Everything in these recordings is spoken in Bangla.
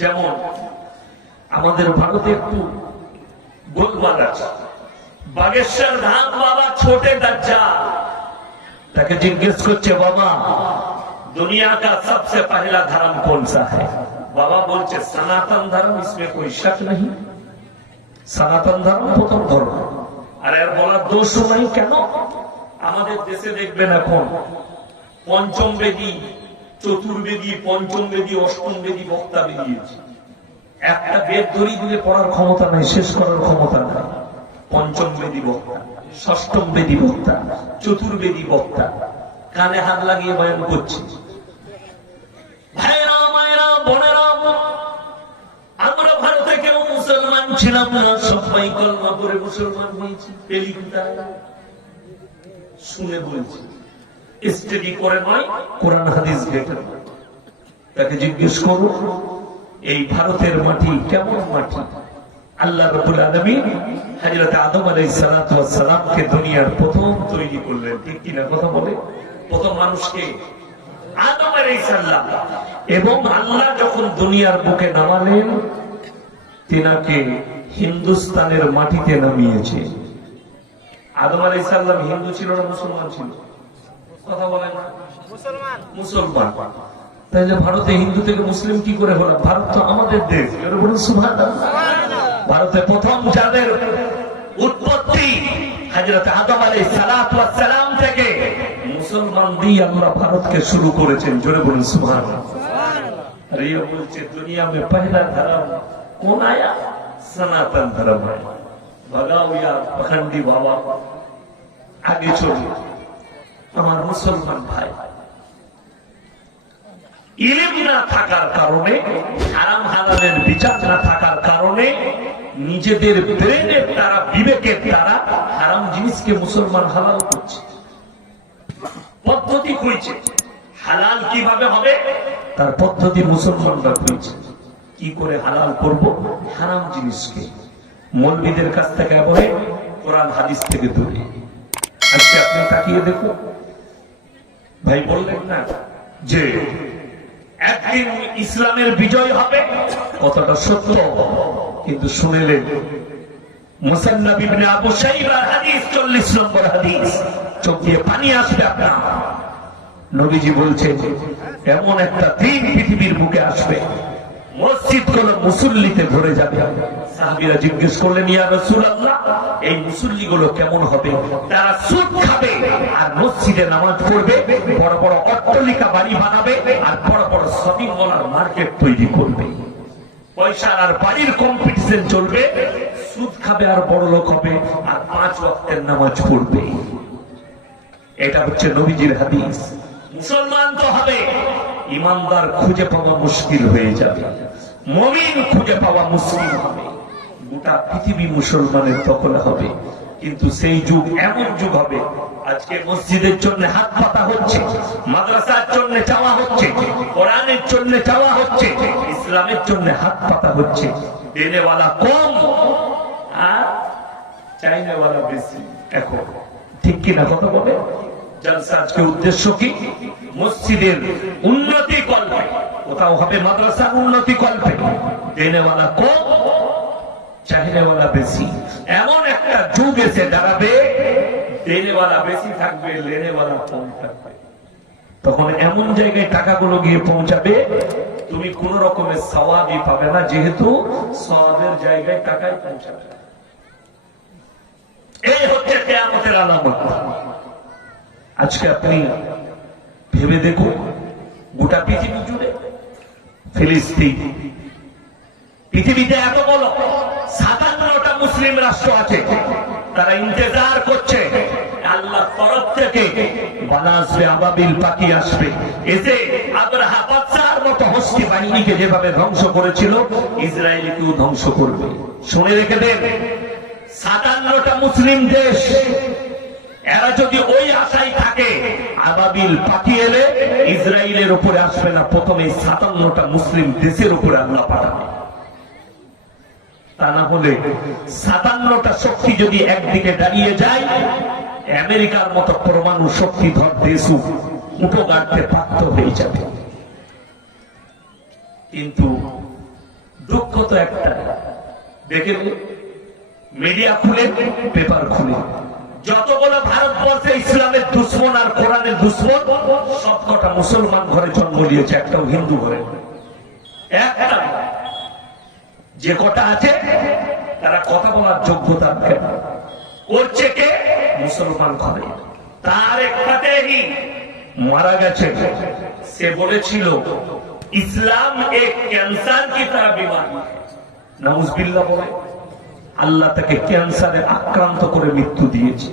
যেমন আমাদের ভারতে একটু গোলবাদ আছে। বাগেশ্বর ধান বাবা ছোটে দাজ্জা তাকে জিজ্ঞেস করছে, বাবা দুনিয়া কা সবসে পহলা ধর্ম কোন সা বাবা বলছে, সনাতন ধর্ম ইসমে কোই শক নেই সনাতন ধর্ম, প্রথম ধর্ম। আর এর বলার দোষ নাই কেন? আমাদের দেশে দেখবেন এখন পঞ্চম বেদী চতুর্বেদী পঞ্চম বেদী অষ্টম বেদী বক্তা বেরিয়েছে। একটা বেদ দড়ি দিলে পড়ার ক্ষমতা নাই, শেষ করার ক্ষমতা নাই। পঞ্চম বেদী বক্তা ষষ্ঠম বেদী বক্তা, চতুর্বেদী বক্তা, কানে হাত লাগিয়ে বয়ান করছে। ভাইরা মায়েরা, বোনেরা, আমরা ভারতে কেউ মুসলমান ছিলাম না, সবাই কলমা করে মুসলমান হয়েছি শুনে বলছি। স্টাডি করে নয়, কোরআন হাদিস ঘেটে তাকে জিজ্ঞেস করো, এই ভারতের মাটি কেমন মাটি? আল্লাহ রবুল আলমিন হাজরত আদম আলাই সালাতামকে দুনিয়ার প্রথম তৈরি করলেন। ঠিক কিনা কথা বলে? প্রথম মানুষকে আদম আলাই সাল্লাম এবং আল্লাহ যখন দুনিয়ার বুকে নামালেন, তিনাকে হিন্দুস্তানের মাটিতে নামিয়েছে। আদম আলাই সাল্লাম হিন্দু ছিল না মুসলমান ছিল? মুসলমান। তাহলে ভারতে হিন্দু থেকে মুসলিম কি করে হলো? ভারত তো আমাদের দেশ। সুভান ভারতে প্রথম যাদের উৎপত্তি ভারতকে শুরু করেছেন। জোরে বলুন সুভান সনাতন ধর্ম। ভগাও ইয়া পখণ্ডি বাবা। আগে চলুন। আমার মুসলমান ভাই। ইলিম না থাকার কারণে, হারাম হালালের বিচার না থাকার কারণে নিজেদের ব্রেনের দ্বারা, বিবেকের দ্বারা হারাম জিনিসকে মুসলমান হালাল করছে। পদ্ধতি খুঁজছে। হালাল কীভাবে হবে? তার পদ্ধতি মুসলমানরা খুঁজছে। কি করে হালাল করব? হারাম জিনিসকে। মৌলবীদের কাছ থেকে বলে, কোরআন হাদিস থেকে দূরে। আজকে আপনি তাকিয়ে দেখুন। ভাই বললেন না যে, একদিন ইসলামের বিজয় হবে কতটা সত্য, কিন্তু শুনেলেন আবু শাইবার হাদিস 40 নম্বর হাদিস। চোখ দিয়ে পানি আসবে আপনার। নবীজি বলছেন, এমন একটা দিন পৃথিবীর বুকে আসবে। মসজিদগুলো মুসল্লিতে ভরে যাবে। সাহাবিরা জিজ্ঞেস করলেন, ইয়া এই মুসল্লি গুলো কেমন হবে? তারা সুদ খাবে আর মসজিদে নামাজ পড়বে, বড় বড় বাড়ি বানাবে আর বড় বড় শপিং মল আর মার্কেট তৈরি করবে। পয়সার আর বাড়ির কম্পিটিশন চলবে, সুদ খাবে আর বড় লোক হবে আর পাঁচ ওয়াক্তের নামাজ পড়বে। এটা হচ্ছে নবীজির হাদিস। মুসলমান তো হবে, ইমানদার খুঁজে পাওয়া মুশকিল হয়ে যাবে। মমিন খুঁজে পাওয়া মুশকিল হবে। গোটা পৃথিবী মুসলমানের দখলে হবে। কিন্তু সেই যুগ এমন যুগ হবে, আজকে মসজিদের জন্য হাত পাতা হচ্ছে, মাদ্রাসার জন্য চাওয়া হচ্ছে, কোরআনের জন্য চাওয়া হচ্ছে, ইসলামের জন্য হাত পাতা হচ্ছে। দেনেওয়ালা কম, আর চাইনেওয়ালা বেশি। এখন ঠিক কিনা কথা বলে? জলসা আজকে উদ্দেশ্য কি? মসজিদের উন্নতি কোথাও হবে মাদ্রাসার উন্নতি কল্পে। দেনেওয়ালা কম চাহিনেওয়ালা বেশি। এমন একটা যুগ এসে দাঁড়াবে বেশি থাকবে, লেনেওয়ালা কম থাকবে। তখন এমন জায়গায় টাকাগুলো গিয়ে পৌঁছাবে, তুমি কোন রকমের সওয়াবই পাবে না, যেহেতু সওয়াবের জায়গায় পৌঁছাবে এই হচ্ছে কেয়ামতের আলামত। আজকে আপনি ভেবে দেখুন, গোটা পৃথিবী জুড়ে ফিলিস্তিন। পৃথিবীতে এত বড় সাতান্নটা মুসলিম রাষ্ট্র আছে, তারা ইন্তজার করছে। আল্লাহ তরফ থেকে বানা আসবে আবাবিল পাখি আসবে। এসে আব্রাহা বাদশার মতো হস্তি বাহিনীকে যেভাবে ধ্বংস করেছিল ইসরায়েলকেও ধ্বংস করবে। শুনে রেখে দেন, সাতান্নটা মুসলিম দেশ, এরা যদি থাকে আবাবিল পাখি এলে ইসরায়েলের উপরে আসবে না। প্রথমে সাতান্নটা মুসলিম দেশের উপরে আল্লাহ পাঠাবে। তা না হলে সাতান্নটা শক্তি যদি একদিকে দাঁড়িয়ে যায়, আমেরিকার মতো পরমাণু শক্তিধর দেশও উঠো গাড়তে বাধ্য হয়ে যাবে। কিন্তু দুঃখ তো একটা দেখে মিডিয়া খুলে পেপার খুলে। যতগুলো ভারতবর্ষে ইসলামের দুশ্মন আর কোরআনের দুশ্মন সব কটা মুসলমান ঘরে জন্ম নিয়েছে, একটাও হিন্দু ঘরে। একটা যে কটা আছে, তারা কথা বলার যোগ্যতা করছে কে মুসলমান ঘরে। তার একটাতেই মারা গেছে। সে বলেছিল, ইসলাম এক ক্যান্সার কি তারা বিমারি নাউজবিল্লা বলে। আল্লাহ তাকে ক্যান্সারে আক্রান্ত করে মৃত্যু দিয়েছে।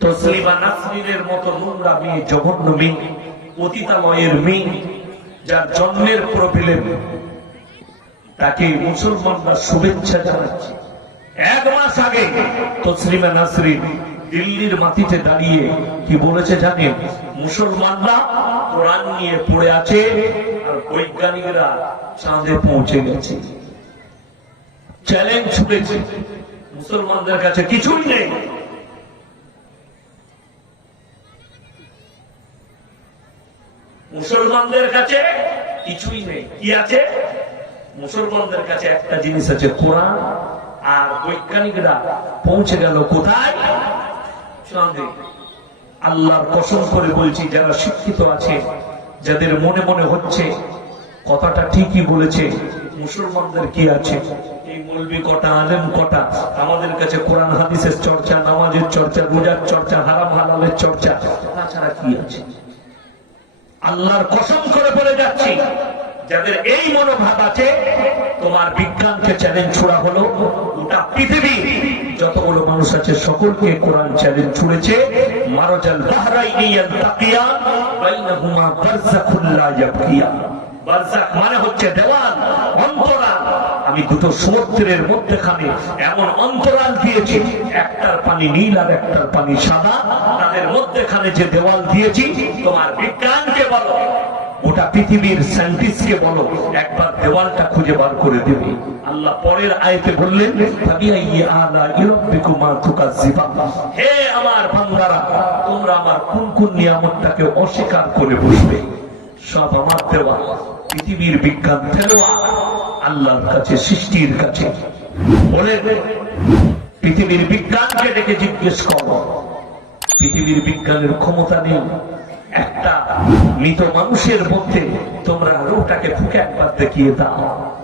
তসলিমা নাসরিনের মতো নোংরা মেয়ে, জঘন্য মেয়ে মেয়ে, যার জন্মের তাকে মুসলমানরা শুভেচ্ছা জানাচ্ছে। এক মাস আগে তসলিমা নাসরিন দিল্লির মাটিতে দাঁড়িয়ে কি বলেছে জানেন? মুসলমানরা কোরআন নিয়ে পড়ে আছে আর বৈজ্ঞানিকরা চাঁদে পৌঁছে গেছে। চ্যালেঞ্জ ছুটেছে মুসলমানদের কাছে কিছুই নেই। মুসলমানদের কাছে কিছুই নেই। কি আছে? মুসলমানদের কাছে একটা জিনিস আছে, কোরআন আর বৈজ্ঞানিকরা পৌঁছে গেল কোথায়? আল্লাহর কসম করে বলছি, যারা শিক্ষিত আছে, যাদের মনে মনে হচ্ছে, কথাটা ঠিকই বলেছে মুসলমানদের কি আছে? এই মৌলবি কটা, আলেম কটা? আমাদের কাছে কোরআন, হাদিসের চর্চা, নামাজের চর্চা, রোজার চর্চা, হারাম, হালালের চর্চা তাছাড়া কি আছে? আল্লাহর কসম করে বলে যাচ্ছি, যাদের এই মনোভাব আছে, তোমার বিজ্ঞানকে চ্যালেঞ্জ ছোড়া হলো গোটা পৃথিবী। যতগুলো মানুষ আছে, সকলকে কোরআন চ্যালেঞ্জ ছুড়েছে। মারজাল বাহরাইনি ইয়ালতাকিয়ান বাইনাহুমা বারযাখুল লা ইয়াবকিয়ান মানে হচ্ছে দেওয়াল, অন্তরাল। আমি দুটো সমুদ্রের মধ্যখানে এমন অন্তরাল দিয়েছি, একটার পানি নীল আর একটার পানি সাদা। তাদের মধ্যখানে যে দেওয়াল দিয়েছি, তোমার বিজ্ঞানকে বলো, গোটা পৃথিবীর সায়েন্টিস্টকে বলো, একবার দেওয়ালটা খুঁজে বার করে দেবে। আল্লাহ পরের আয়তে বললেন হে আমার বান্দারা, তোমরা আমার কোন কোন নিয়ামতটাকে অস্বীকার করে বসবে? সব আমার দেওয়া পৃথিবীর বিজ্ঞান ফেলোয়া আল্লাহর কাছে, সৃষ্টির কাছে। বলে, পৃথিবীর বিজ্ঞানকে ডেকে জিজ্ঞেস কর। পৃথিবীর বিজ্ঞানের ক্ষমতা নেই। একটা মৃত মানুষের মধ্যে তোমরা রোগটাকে ফুকে একবার দেখিয়ে দাও।